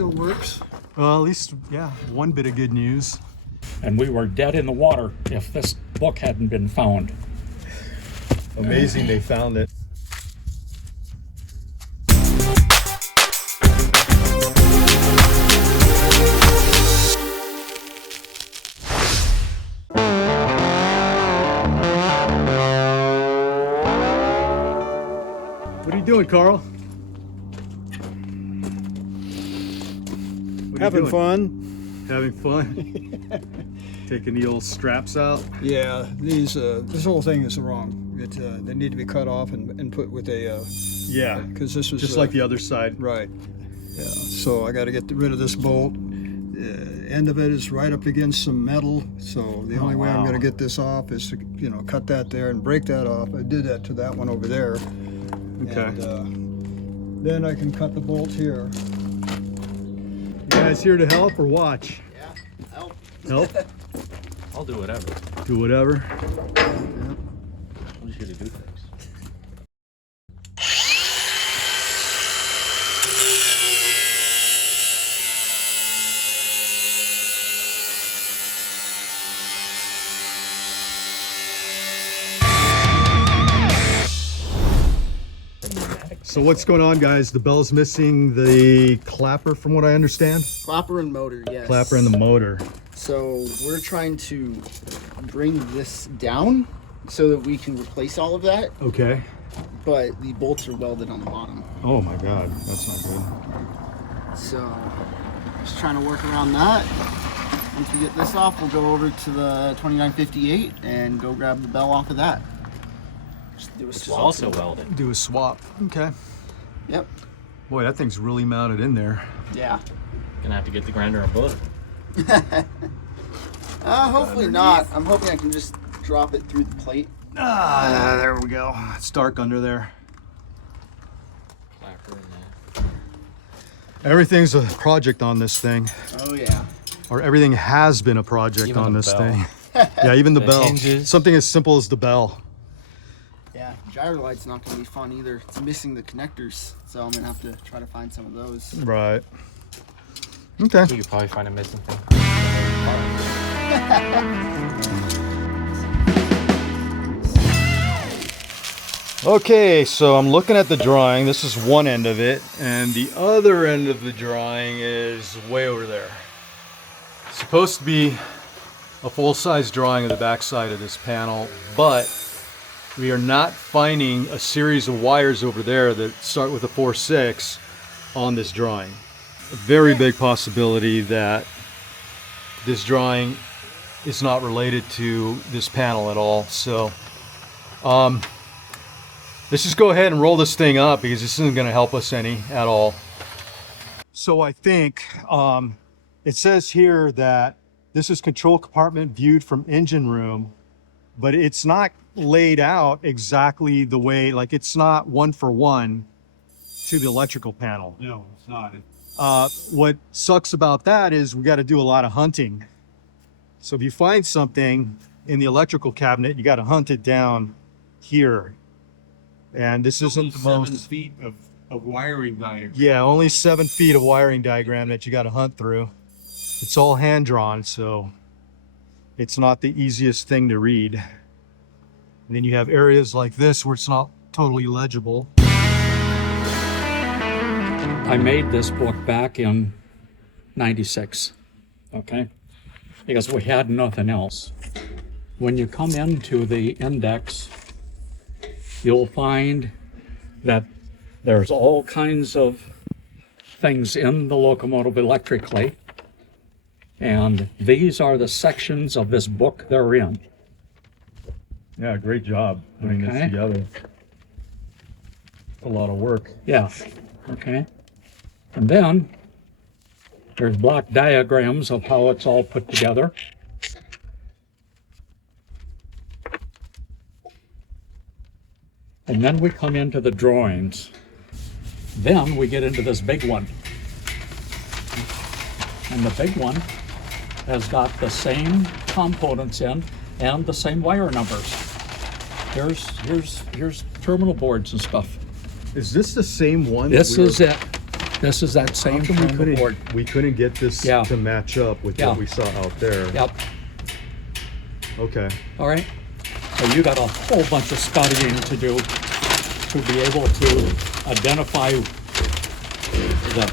still works. Well, at least, yeah, one bit of good news. And we were dead in the water if this book hadn't been found. Amazing they found it. What are you doing, Carl? Having fun. Having fun? Taking the old straps out? Yeah, these this whole thing is wrong. They need to be cut off and put with a Yeah, because this was just like the other side. right. Yeah, so I got to get rid of this bolt. The end of it is right up against some metal, so the only way I'm going to get this off is to cut that there and break that off. I did that to that one over there. Okay. And, then I can cut the bolt here. You guys here to help or watch? Yeah, help. Help? I'll do whatever. Do whatever. I'm just here to do things. So what's going on, guys? The bell's missing the clapper, from what I understand. Clapper and motor, yes. Clapper and the motor. So we're trying to bring this down so that we can replace all of that, Okay. but the bolts are welded on the bottom. Oh my God, that's not good. So just trying to work around that. Once we get this off, we'll go over to the 2958 and go grab the bell off of that. Just do a Which is swap. also welded. Do a swap. Okay. Yep. Boy, that thing's really mounted in there. Yeah. Gonna have to get the grinder on both. Hopefully not. I'm hoping I can just drop it through the plate. Ah, there we go. It's dark under there. Clapper and Everything's a project on this thing. Oh yeah. Or everything has been a project Even on the this bell. thing. Yeah, even the The bell. hinges. Something as simple as the bell. Yeah, gyro light's not gonna be fun either. It's missing the connectors, so I'm gonna have to try to find some of those. Right. Okay. you could probably find a missing thing. Okay, so I'm looking at the drawing. This is one end of it, and the other end of the drawing is way over there. It's supposed to be a full-size drawing of the back side of this panel, but we are not finding a series of wires over there that start with a 4/6 on this drawing. A very big possibility that this drawing is not related to this panel at all. So, let's just go ahead and roll this thing up because this isn't going to help us any at all. So I think it says here that this is control compartment viewed from engine room, but it's not laid out exactly the way, like it's not one for one to the electrical panel. No, it's not. What sucks about that is we got to do a lot of hunting. So if you find something in the electrical cabinet, you got to hunt it down here. And this isn't the 7 most, feet of wiring diagram. yeah, only 7 feet of wiring diagram that you got to hunt through. It's all hand drawn, so it's not the easiest thing to read. And then you have areas like this where it's not totally legible. I made this book back in '96, okay? Because we had nothing else. When you come into the index, you'll find that there's all kinds of things in the locomotive electrically, and these are the sections of this book they're in. Yeah, great job putting this Okay. together. A lot of work. Yeah, okay. And then there's block diagrams of how it's all put together. And then we come into the drawings. Then we get into this big one. And the big one has got the same components in and the same wire numbers. Here's terminal boards and stuff. Is this the same one? This is it. This is that same How come kind of board. we couldn't get this Yeah. to match up with Yeah. what we saw out there? Yep. Okay. All right. So you got a whole bunch of studying to do to be able to identify the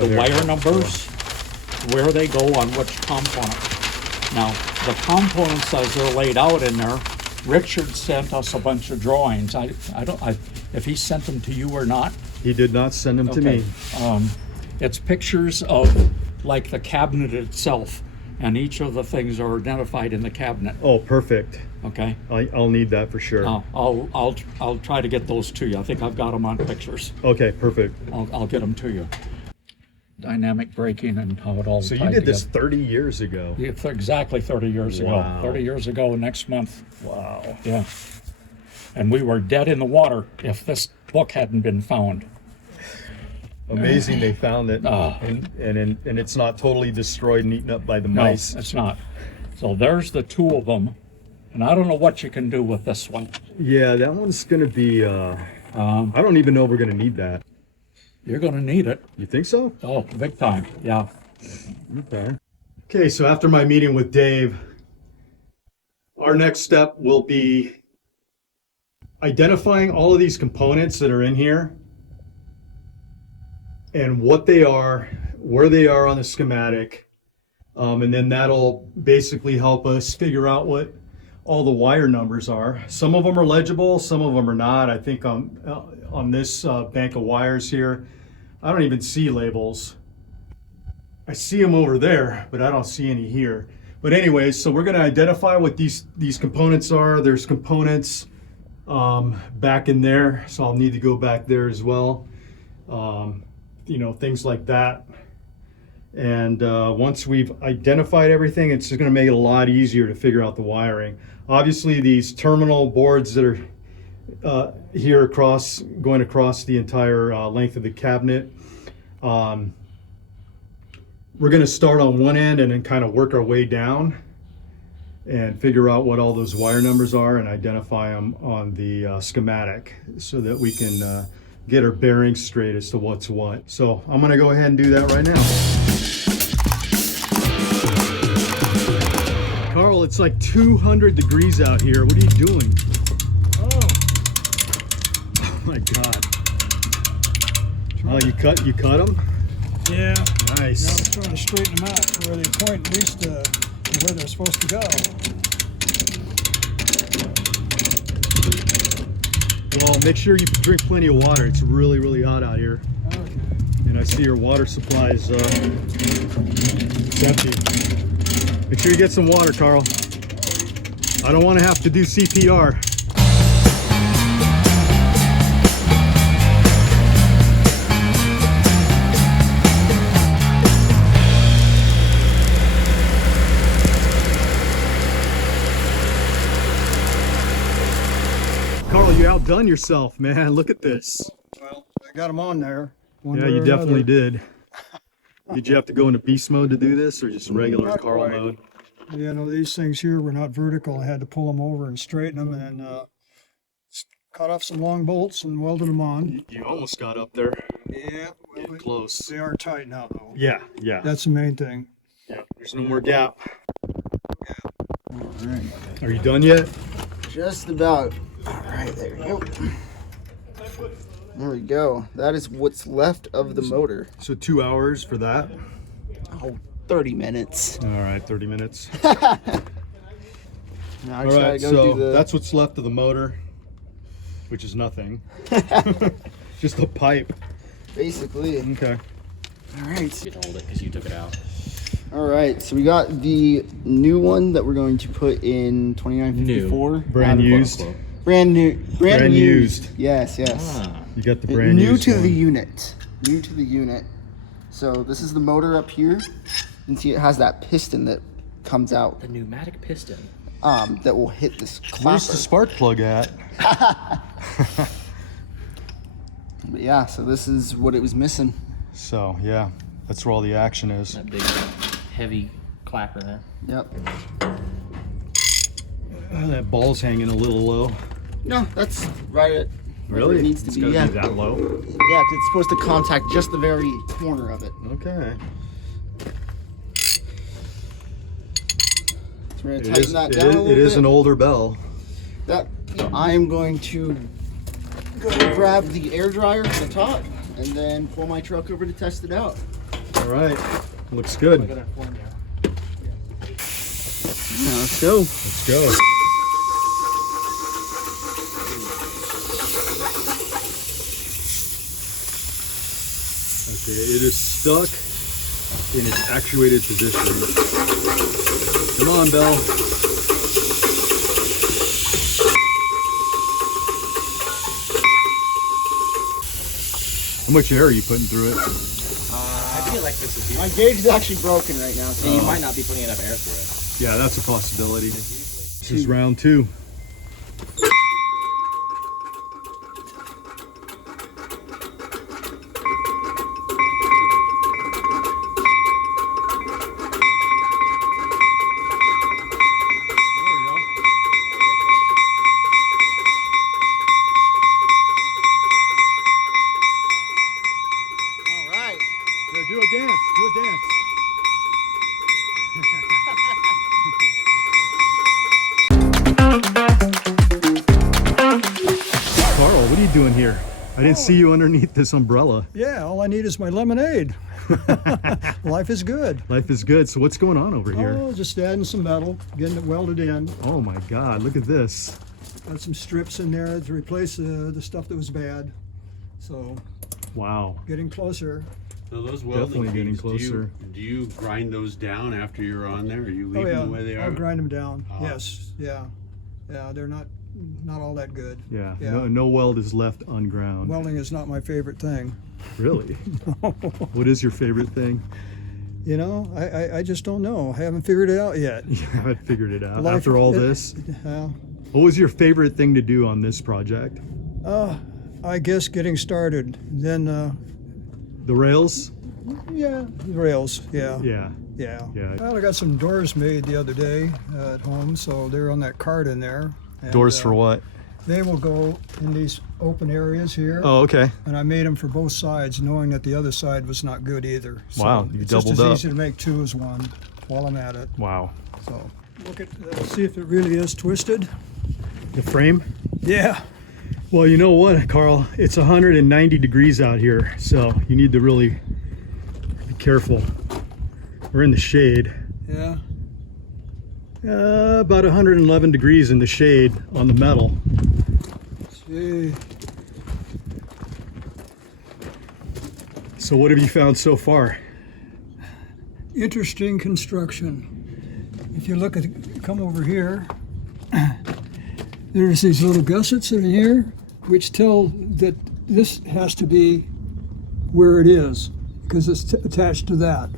there. wire numbers, where they go on which component. Now, the components as they're laid out in there, Richard sent us a bunch of drawings. I don't, if he sent them to you or not. He did not send them to me. It's pictures of like the cabinet itself, and each of the things are identified in the cabinet. Oh, perfect. Okay. I'll need that for sure. I'll try to get those to you. I think I've got them on pictures. Okay, perfect. I'll get them to you. Dynamic braking and how it all. So you tied did this together. 30 years ago. Yeah, exactly 30 years Wow. ago. 30 years ago next month. Wow. Yeah. And we were dead in the water if this book hadn't been found. Amazing they found it, Oh. and it's not totally destroyed and eaten up by the No, mice. it's not. So there's the two of them. And I don't know what you can do with this one. Yeah, that one's gonna be. I don't even know if we're gonna need that. You're going to need it. You think so? Oh, big time. Yeah. Okay. Okay, so after my meeting with Dave, our next step will be identifying all of these components that are in here and what they are, where they are on the schematic, and then that'll basically help us figure out what all the wire numbers are. Some of them are legible, some of them are not. I think on this bank of wires here, I don't even see labels. I see them over there, but I don't see any here. But anyways, so we're going to identify what these components are. There's components back in there, so I'll need to go back there as well. You know, things like that. And once we've identified everything, it's just going to make it a lot easier to figure out the wiring. Obviously, these terminal boards that are here going across the entire length of the cabinet, we're going to start on one end and then kind of work our way down and figure out what all those wire numbers are and identify them on the schematic so that we can get our bearings straight as to what's what. So I'm going to go ahead and do that right now. Carl, it's like 200 degrees out here. What are you doing? Oh my God. Oh, you cut them? Yeah. Nice. Yeah, I'm trying to straighten them out to where they point at least to where they're supposed to go. Well, make sure you drink plenty of water. It's really, really hot out here. Okay. And I see your water supply is it's empty. Make sure you get some water, Carl. I don't want to have to do CPR. Carl, you outdone yourself, man. Look at this. Well, I got them on there. one Yeah, way you or definitely another. did. Did you have to go into beast mode to do this, or just regular Not Carl quite. mode? You know, these things here were not vertical. I had to pull them over and straighten them and cut off some long bolts and welded them on. You almost got up there. Yeah, Getting close. they are tight now though. Yeah, yeah. That's the main thing. Yeah, there's no more gap. All right. Are you done yet? Just about. All right, there we go. There we go. That is what's left of the motor. So 2 hours for that? Oh, 30 minutes. All right, 30 minutes. Now I All just right, gotta go so do the. that's what's left of the motor, which is nothing. Just a pipe. Basically. Okay. All right. You can hold it because you took it out. All right. So we got the new one that we're going to put in 2954. Brand used. Quote, Brand new. Brand used. Yes. Yes. Ah, You got the brand New used to one. the unit. New to the unit. So this is the motor up here. You can see it has that piston that comes out the pneumatic piston. that will hit this clapper. Where's the spark plug at? But yeah, so this is what it was missing. So, yeah, that's where all the action is. That big, heavy clapper there. Yep. That ball's hanging a little low. No, that's right at Really? It needs to It's be, gotta yeah. be that low? Yeah, 'cause it's supposed to contact just the very corner of it. Okay. So we're gonna It tighten is, that it down a is, little it is bit. an older bell. I am going to go grab the air dryer at the top and then pull my truck over to test it out. All right. Looks good. Now, let's go. Let's go. Okay, it is stuck in its actuated position. Come on, Bell. How much air are you putting through it? I feel like this is My gauge is actually broken right now, so you might not be putting enough air through Yeah, that's a possibility. This is round 2. All right. Do a dance. Do a dance. Carl, what are you doing here? I didn't see you underneath this umbrella. Yeah, all I need is my lemonade. Life is good. Life is good. So what's going on over here? Oh, just adding some metal, getting it welded in. Oh my God, look at this. Got some strips in there to replace the stuff that was bad. So, Wow. getting closer. So those welding Definitely getting beams, closer. Do you grind those down after you're on there? Or you leave Oh yeah, them the way they are? I'll grind them down. Oh. Yes, yeah. Yeah, they're not all that good. Yeah, Yeah. no weld is left unground. Welding is not my favorite thing. Really? What is your favorite thing? You know, I just don't know. I haven't figured it out yet. You haven't figured it out. Life- After all it- this? Yeah. What was your favorite thing to do on this project? I guess getting started. Then, The rails? yeah, the rails. Yeah. Yeah. Yeah. Yeah. Well, I got some doors made the other day at home, so they're on that cart in there. And, Doors for what? They will go in these open areas here. Oh, okay. And I made them for both sides, knowing that the other side was not good either. So Wow, you it's just doubled as up. easy to make two as one while I'm at it. Wow. So look at, see if it really is twisted. The frame? Yeah. Well, you know what, Carl? It's 190 degrees out here, so you need to really be careful. We're in the shade. Yeah. About 111 degrees in the shade on the metal. See. So what have you found so far? Interesting construction. If you look at, come over here, there's these little gussets in here, which tell that this has to be where it is, because it's attached to that.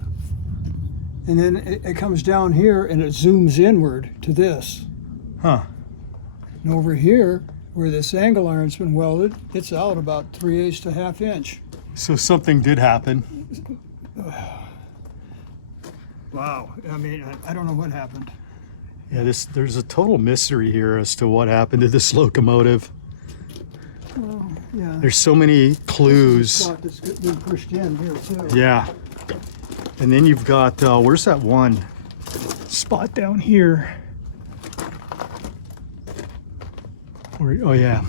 And then it comes down here and it zooms inward to this. Huh. And over here, where this angle iron's been welded, it's out about 3/8 to 1/2 inch. So something did happen. Wow. I mean, I don't know what happened. Yeah, there's a total mystery here as to what happened to this locomotive. Yeah. There's so many clues. Spot that's been pushed in here too. Yeah. And then you've got, where's that one spot down here? Oh yeah.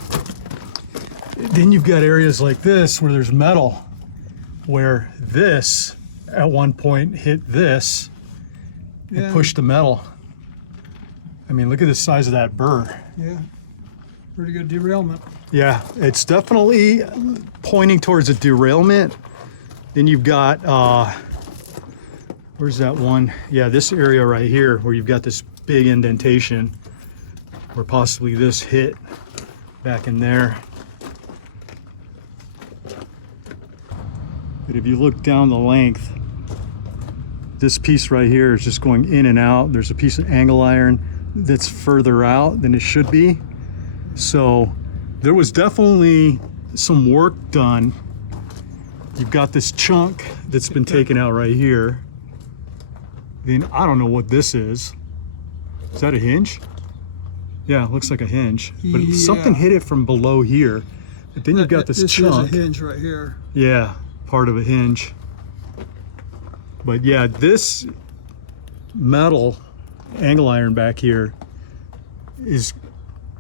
Then you've got areas like this where there's metal, where this at one point hit this and Yeah. pushed the metal. I mean, look at the size of that burr. Yeah. Pretty good derailment. Yeah, it's definitely pointing towards a derailment. Then you've got, where's that one? Yeah, this area right here where you've got this big indentation where possibly this hit back in there. But if you look down the length, this piece right here is just going in and out. There's a piece of angle iron that's further out than it should be. So there was definitely some work done. You've got this chunk that's been taken out right here. Then I don't know what this is. Is that a hinge? Yeah, it looks like a hinge. But something Yeah. hit it from below here. But then you've got this chunk. Is a hinge right here. Yeah, part of a hinge. But yeah, this metal angle iron back here is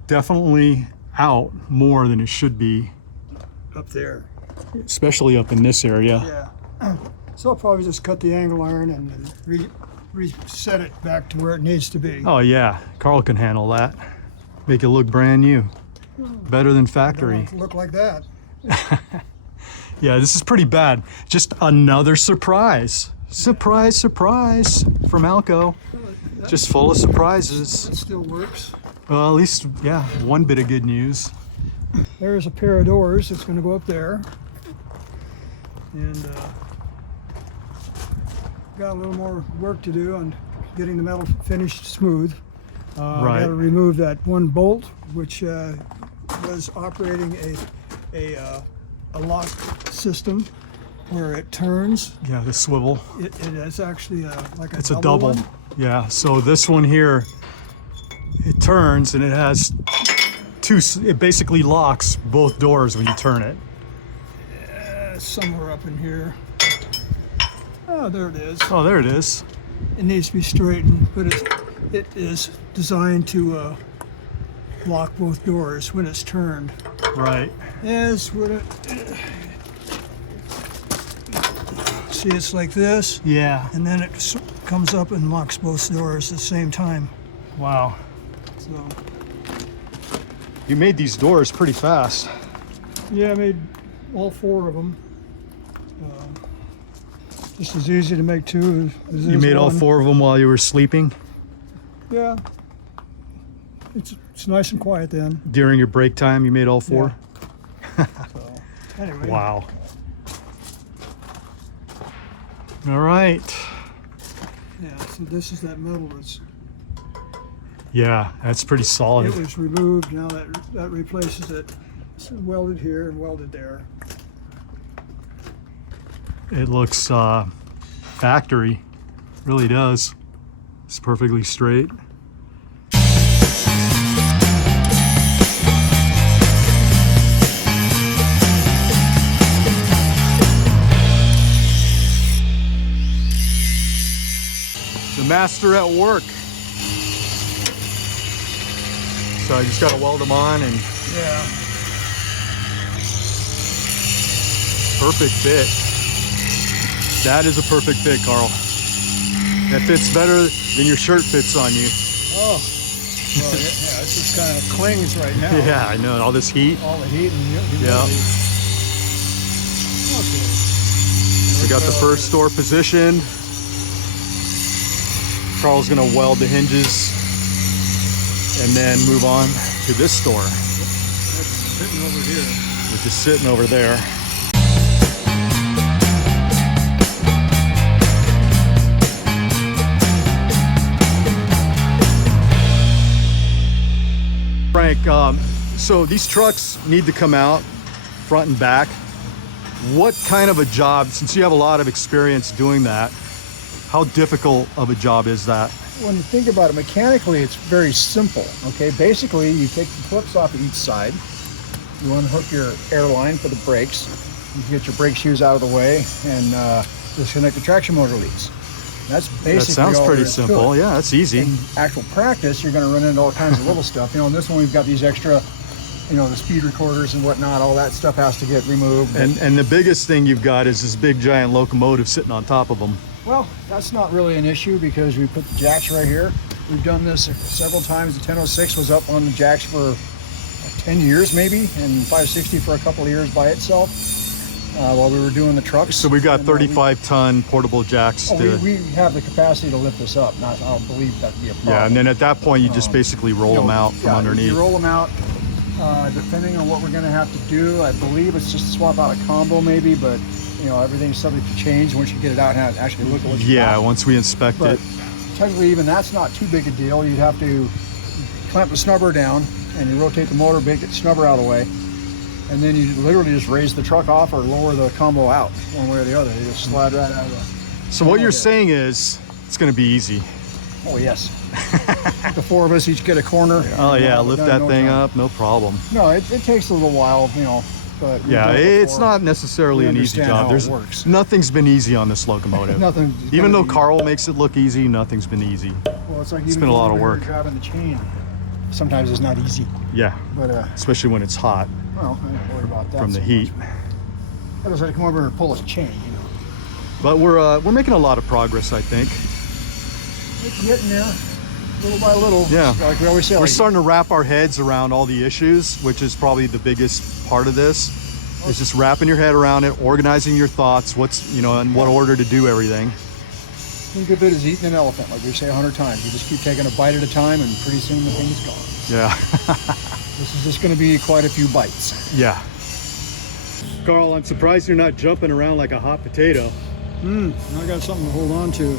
definitely out more than it should be, Up there. especially up in this area. Yeah. So I'll probably just cut the angle iron and then reset it back to where it needs to be. Oh yeah, Carl can handle that. Make it look brand new. Better than factory. Don't look like that. Yeah, this is pretty bad. Just another surprise. Surprise, surprise from ALCO. Just full of surprises. It still works. Well, at least, yeah, one bit of good news. There's a pair of doors that's going to go up there. And got a little more work to do on getting the metal finished smooth. Right. Got to remove that one bolt, which was operating a lock system where it turns. Yeah, the swivel. It is actually like a It's a double. one. Yeah, so this one here, it turns and it has it basically locks both doors when you turn it. Somewhere up in here. Oh, there it is. Oh, there it is. It needs to be straightened, but it is designed to lock both doors when it's turned. Right. Yes, when it. See, it's like this, Yeah. and then it comes up and locks both doors at the same time. Wow. So, You made these doors pretty fast. yeah, I made all 4 of them. Just as easy to make 2 as You made all one. 4 of them while you were sleeping Yeah. It's nice and quiet then. during your break time. You made all 4. So, anyway. Wow. All right. Yeah, so this is that metal that's, Yeah, that's pretty solid. it was removed, now that replaces it. It's welded here and welded there. It looks factory, really does. It's perfectly straight. The master at work. So I just got to weld them on and Yeah. perfect fit. That is a perfect fit, Carl. That fits better than your shirt fits on you. Oh. Well, yeah, it just kind of clings right now. Yeah, I know, all this heat. All the heat and humidity. Yeah. Okay. We got the first door positioned. Carl's gonna weld the hinges and then move on to this door, That's sitting over here. which is sitting over there. Frank, so these trucks need to come out front and back. What kind of a job, since you have a lot of experience doing that, how difficult of a job is that? When you think about it mechanically, it's very simple. Okay, basically you take the clips off of each side, you unhook your air line for the brakes, you get your brake shoes out of the way, and disconnect the traction motor leads. That's basically That sounds all pretty there is to simple. it. Yeah, that's easy. In actual practice, you're going to run into all kinds of little stuff. You know, in this one we've got these extra, you know, the speed recorders and whatnot. All that stuff has to get removed. And the biggest thing you've got is this big giant locomotive sitting on top of them. Well, that's not really an issue because we put the jacks right here. We've done this several times. The 1006 was up on the jacks for 10 years maybe, and 560 for a couple of years by itself while we were doing the trucks. So we've got And, 35-ton portable jacks. we have the capacity to lift this up. I don't believe that'd be a problem. Yeah, and then at that point you just basically roll them out from underneath. You roll them out. Depending on what we're going to have to do, I believe it's just swap out a combo maybe, but you know, everything's subject to change once you get it out and actually look at what you Yeah, got. once we inspect But it. technically even that's not too big a deal. You'd have to clamp the snubber down and you rotate the motor, get the snubber out of the way, and then you literally just raise the truck off or lower the combo out one way or the other. You just slide right out of the... So what you're there. saying is it's going to be easy. Oh yes. The 4 of us each get a corner. Oh yeah, We're lift done that in no thing time. up, no problem. No, it takes a little while, you know. but we've Yeah, done it it's before. not necessarily We an easy understand job. how it There's works. nothing's been easy on this locomotive. Nothing. Even though Carl makes it look easy, nothing's been easy. Well, it's like it's even been a lot going of over here work. Grabbing the chain. Sometimes it's not easy, Yeah, but especially when it's hot well, I don't worry about that from the so heat. much. I just had to come over here and pull this chain, you know. But we're making a lot of progress, I think. It's getting there, little by little. Yeah. Like we always say. We're like, starting to wrap our heads around all the issues, which is probably the biggest part of this. Is just wrapping your head around it, organizing your thoughts, what's, you know, in what order to do everything. Think of it as eating an elephant, like we say 100 times. You just keep taking a bite at a time, and pretty soon the thing's gone. Yeah. This is just going to be quite a few bites. Yeah. Carl, I'm surprised you're not jumping around like a hot potato. I got something to hold on to.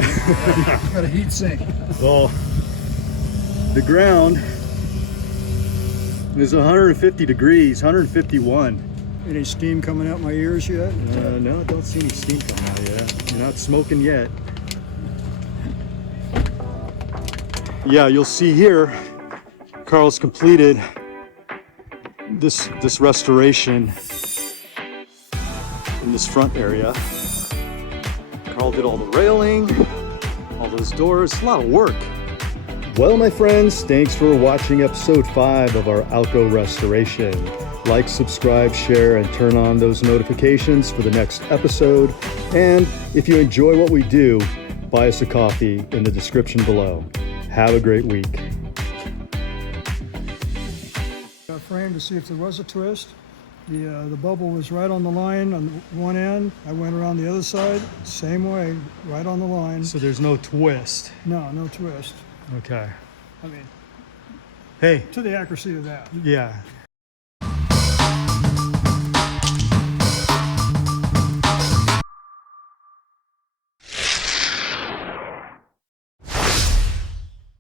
Got a heat sink. Well, the ground is 150 degrees, 151. Any steam coming out my ears yet? No, I don't see any steam coming out yet. You're not smoking yet. Yeah, you'll see here, Carl's completed this restoration in this front area. Carl did all the railing, all those doors, a lot of work. Well, my friends, thanks for watching episode 5 of our ALCO restoration. Like, subscribe, share, and turn on those notifications for the next episode. And if you enjoy what we do, buy us a coffee in the description below. Have a great week. Got a frame to see if there was a twist. The bubble was right on the line on one end. I went around the other side, same way, right on the line. So there's no twist. No twist. Okay. I mean, Hey, to the accuracy of that. yeah.